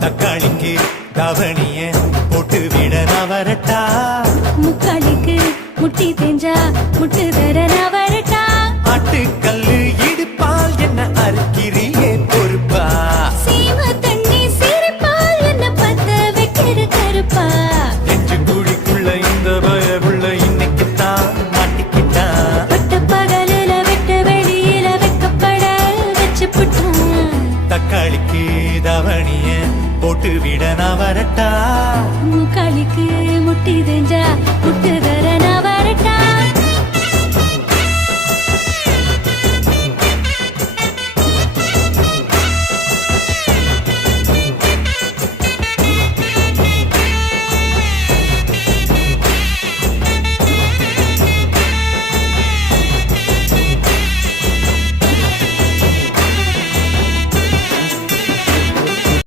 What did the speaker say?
தக்காளிக்கு தவணிய போட்டு விட நான் வரட்டா முக்காளிக்கு முட்டி தேஞ்சா முட்டு தர நான் வரட்டா ஆட்டுக்கல்லு இடுப்பால் என்ன அறுக்கிறியே பொறுப்பா சீம தண்ணி சிரிப்பால் என்ன பத்த வைக்கிற கருப்பா நெஞ்சு குழிக்குள்ள இந்த பயவுள்ள இன்னைக்குத்தான் மாட்டிக்கிட்டான் பட்ட பகலில வெட்ட வெளியில வைக்கப்பட வச்சு புட்டான் தக்காளிக்கு தவணிய போட்டு விட நான் வரட்டா முக்காளிக்கு முட்டி தேஞ்சா முட்டு தர நான் வரட்டா